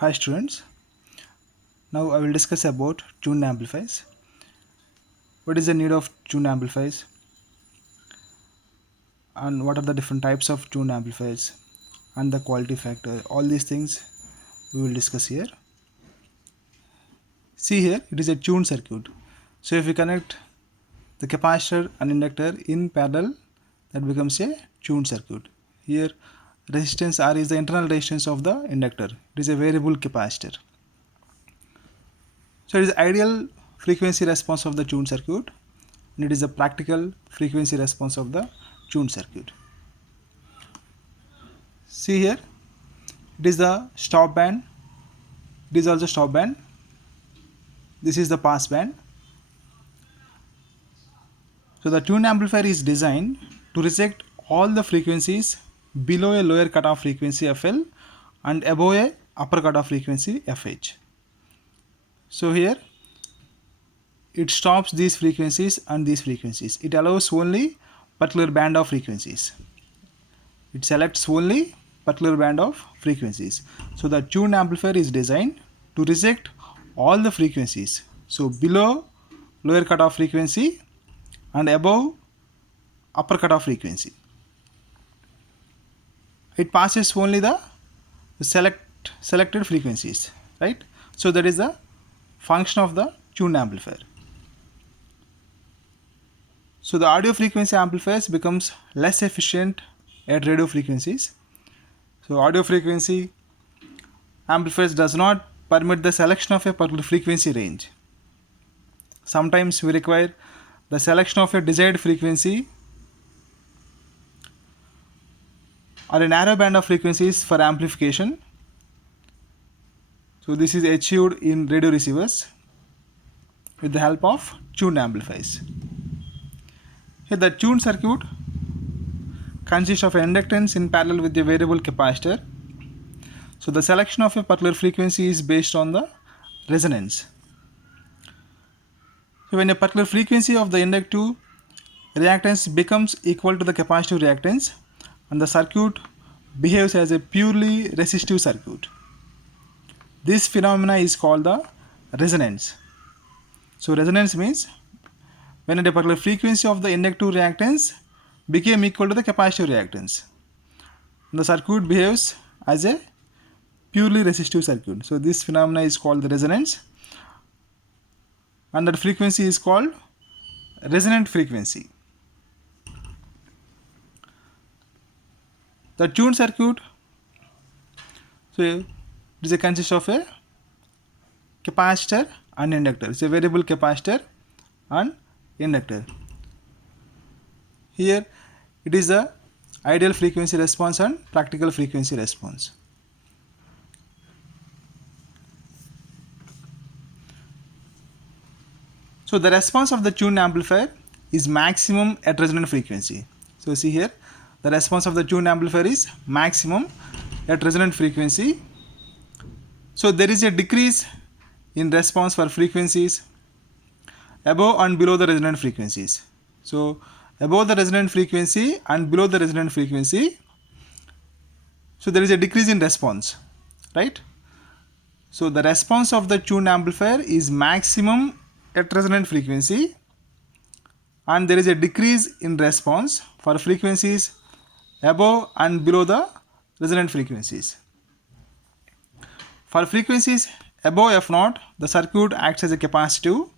Hi students, now I will discuss about tuned amplifiers. What is the need of tuned amplifiers and what are the different types of tuned amplifiers and the quality factor. All these things we will discuss here. See here, it is a tuned circuit. So if we connect the capacitor and inductor in parallel, that becomes a tuned circuit. Here resistance R is the internal resistance of the inductor. It is a variable capacitor. So it is ideal frequency response of the tuned circuit and it is a practical frequency response of the tuned circuit. See here, it is the stop band, it is also stop band, this is the pass band. So the tuned amplifier is designed to reject all the frequencies below a lower cutoff frequency FL and above a upper cutoff frequency FH. So here it stops these frequencies and these frequencies. It allows only particular band of frequencies. It selects only particular band of frequencies. So the tuned amplifier is designed to reject all the frequencies. So below lower cutoff frequency and above upper cutoff frequency. It passes only the selected frequencies, right? So that is the function of the tuned amplifier. So the audio frequency amplifiers becomes less efficient at radio frequencies. So audio frequency amplifiers does not permit the selection of a particular frequency range. Sometimes we require the selection of a desired frequency or a narrow band of frequencies for amplification. So this is achieved in radio receivers with the help of tuned amplifiers. Here the tuned circuit consists of an inductance in parallel with the variable capacitor. So the selection of a particular frequency is based on the resonance. So when a particular frequency of the inductive reactance becomes equal to the capacitive reactance and the circuit behaves as a purely resistive circuit. This phenomena is called the resonance. So resonance means when a particular frequency of the inductive reactance became equal to the capacitive reactance. The circuit behaves as a purely resistive circuit. So this phenomena is called the resonance and that frequency is called resonant frequency. The tuned circuit, so it is a consist of a capacitor and inductor. It's a variable capacitor and inductor. Here it is the ideal frequency response and practical frequency response. So the response of the tuned amplifier is maximum at resonant frequency. So see here, the response of the tuned amplifier is maximum at resonant frequency. So there is a decrease in response for frequencies above and below the resonant frequencies. So above the resonant frequency and below the resonant frequency, so there is a decrease in response, right? So the response of the tuned amplifier is maximum at resonant frequency and there is a decrease in response for frequencies above and below the resonant frequencies. For frequencies above F0, the circuit acts as a capacitive.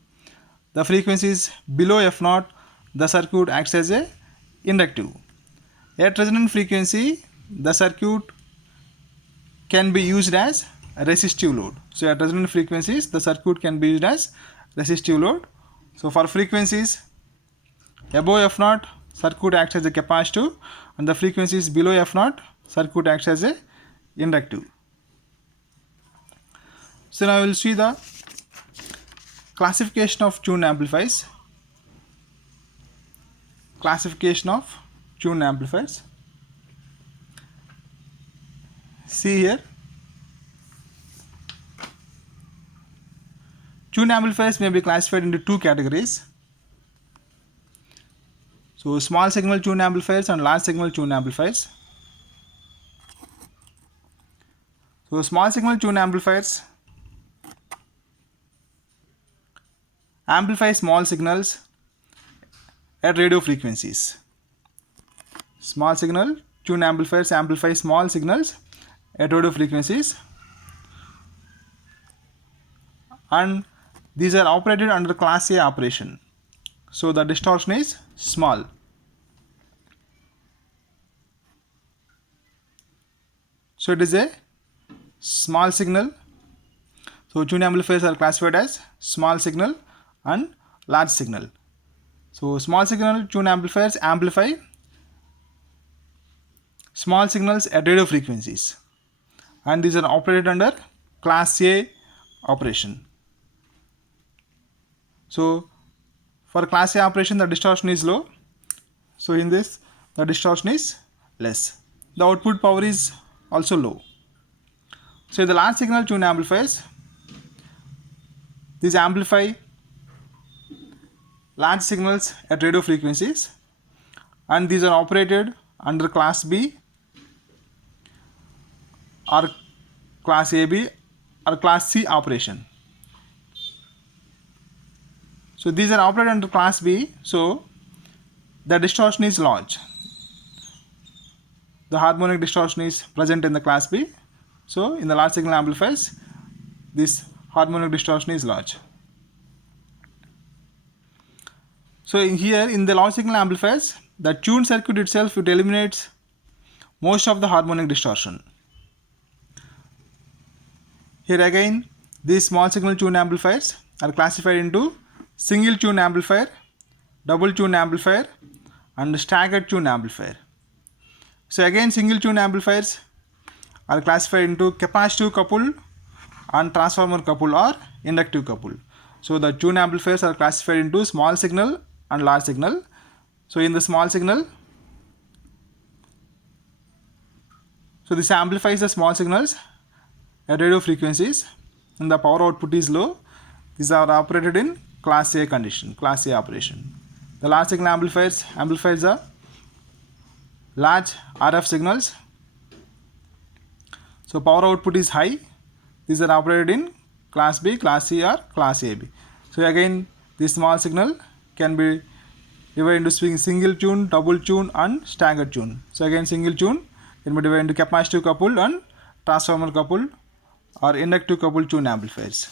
The frequencies below F0, the circuit acts as a inductive. At resonant frequency, the circuit can be used as a resistive load. So at resonant frequencies, the circuit can be used as resistive load. So for frequencies above F0, circuit acts as a capacitive and the frequencies below F0, circuit acts as a inductive. So now we will see the classification of tuned amplifiers. Classification of tuned amplifiers. See here, tuned amplifiers may be classified into two categories. So small signal tuned amplifiers and large signal tuned amplifiers. So small signal tune amplifiers amplify small signals at radio frequencies. Small signal tune amplifiers amplify small signals at radio frequencies, and these are operated under class A operation. So the distortion is small. So it is a small signal. So tune amplifiers are classified as small signal and large signal. So small signal tune amplifiers amplify small signals at radio frequencies, and these are operated under class A operation. So for class A operation the distortion is low, so in this the distortion is less. The output power is also low. So the large signal tune amplifiers, these amplify large signals at radio frequencies, and these are operated under class B or class AB or class C operation. So these are operated under class B, so the distortion is large. The harmonic distortion is present in the class B, so in the large signal amplifiers this harmonic distortion is large. So here in the large signal amplifiers, the tuned circuit itself, it eliminates most of the harmonic distortion. Here again, these small signal tune amplifiers are classified into single tune amplifier, double tune amplifier and staggered tune amplifier. So again, single tune amplifiers are classified into capacitive couple and transformer couple or inductive couple. So the tune amplifiers are classified into small signal and large signal. So in the small signal, so this amplifies the small signals at radio frequencies and the power output is low. These are operated in class A condition, class A operation. The large signal amplifiers amplifies the large RF signals. So power output is high. These are operated in class B, class C or class AB. So again, this small signal can be divided into single tune, double tune and staggered tune. So again, single tune can be divided into capacitive coupled and transformer coupled or inductive coupled tune amplifiers.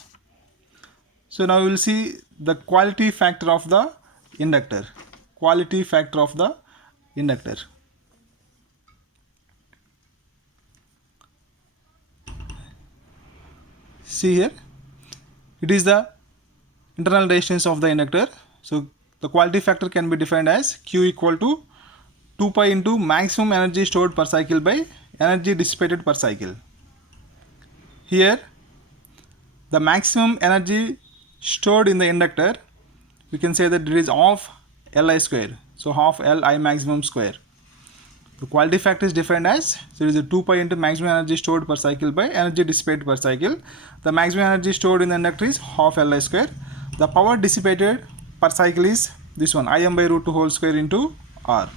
So now we will see the quality factor of the inductor. Quality factor of the inductor. See here, it is the internal resistance of the inductor. So the quality factor can be defined as Q equal to 2 pi into maximum energy stored per cycle by energy dissipated per cycle. Here the maximum energy stored in the inductor, we can say that it is half Li square. So half Li maximum square. The quality factor is defined as, so it is a 2 pi into maximum energy stored per cycle by energy dissipated per cycle. The maximum energy stored in the inductor is half Li square. The power dissipated per cycle is this one, Im by root 2 whole square into R.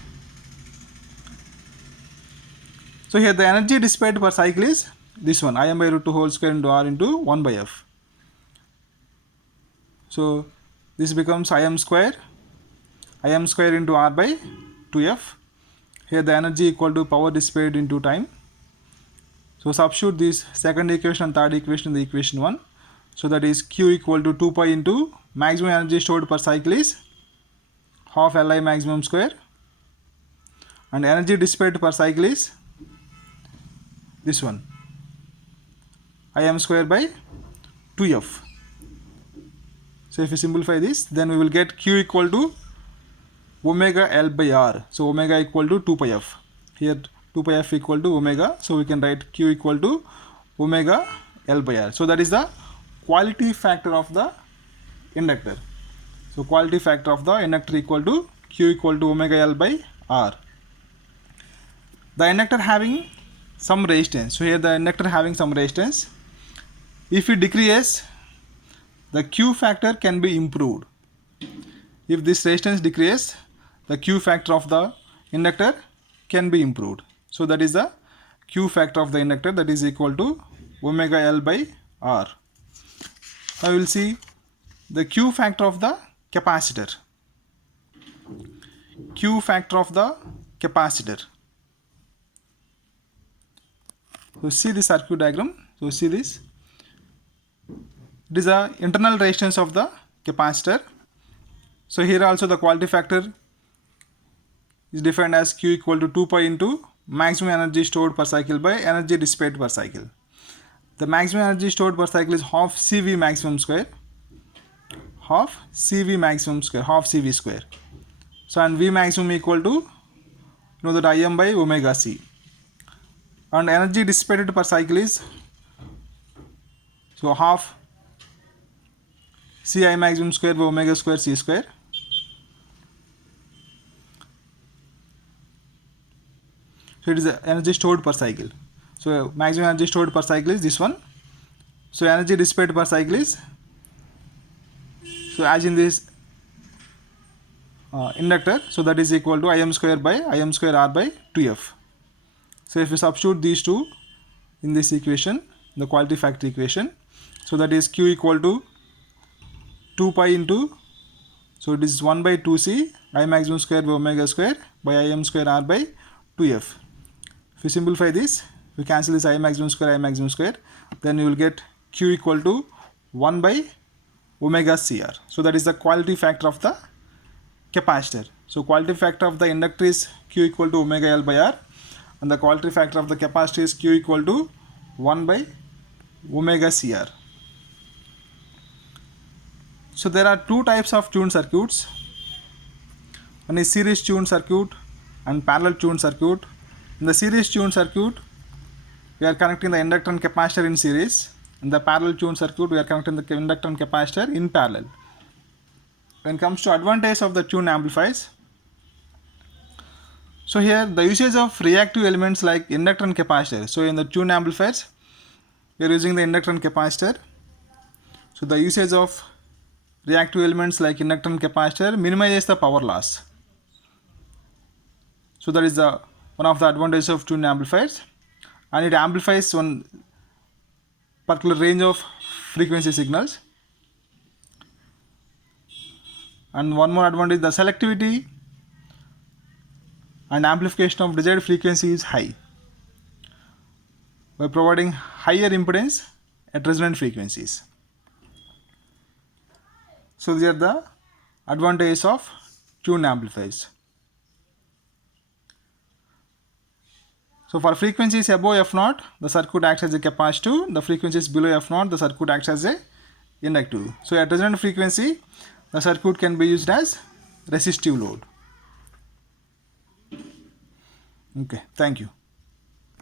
So here the energy dissipated per cycle is this one, Im by root 2 whole square into R into 1 by F. So this becomes Im square into R by 2F. Here the energy equal to power dissipated into time. So substitute this second equation and third equation in the equation 1. So that is Q equal to 2 pi into maximum energy stored per cycle is half Li maximum square, and energy dissipated per cycle is this one, Im square by 2F. So if we simplify this, then we will get Q equal to omega L by R. So omega equal to 2 pi F. Here 2 pi F equal to omega. So we can write Q equal to omega L by R. So that is the quality factor of the inductor. So quality factor of the inductor equal to Q equal to omega L by R. The inductor having some resistance. So here the inductor having some resistance. If it decreases, the Q factor can be improved. If this resistance decreases, the Q factor of the inductor can be improved. So that is the Q factor of the inductor, that is equal to omega L by R. Now we will see the Q factor of the capacitor. Q factor of the capacitor. So see the circuit diagram. So see this. It is the internal resistance of the capacitor. So here also the quality factor is defined as Q equal to 2 pi into maximum energy stored per cycle by energy dissipated per cycle. The maximum energy stored per cycle is half CV maximum square. Half CV maximum square. Half CV square. So and V maximum equal to that Im by omega C. And energy dissipated per cycle is so half Ci maximum square by omega square C square. So it is the energy stored per cycle. So maximum energy stored per cycle is this one. So energy dissipated per cycle is, so as in this inductor, so that is equal to Im square by Im square R by 2F. So if you substitute these two in this equation, the quality factor equation, so that is Q equal to 2 pi into, so it is 1 by 2C I maximum square by omega square by Im square R by 2F. If you simplify this, if you cancel this I maximum square, then you will get Q equal to 1 by omega CR. So that is the quality factor of the capacitor. So quality factor of the inductor is Q equal to omega L by R, and the quality factor of the capacitor is Q equal to 1 by omega CR. So there are two types of tuned circuits. One is series tuned circuit and parallel tuned circuit. In the series tuned circuit, we are connecting the inductor and capacitor in series. In the parallel tuned circuit, we are connecting the inductor and capacitor in parallel. When it comes to advantage of the tuned amplifiers, so here the usage of reactive elements like inductor and capacitor. So in the tuned amplifiers, we are using the inductor and capacitor. So the usage of reactive elements like inductor and capacitor minimizes the power loss. So that is the one of the advantages of tuned amplifiers, and it amplifies one particular range of frequency signals. And one more advantage, the selectivity and amplification of desired frequency is high by providing higher impedance at resonant frequencies. So these are the advantages of tuned amplifiers. So for frequencies above F0, the circuit acts as a capacitive. The frequencies below F0, the circuit acts as a inductive. So at resonant frequency, the circuit can be used as resistive load. Okay, thank you.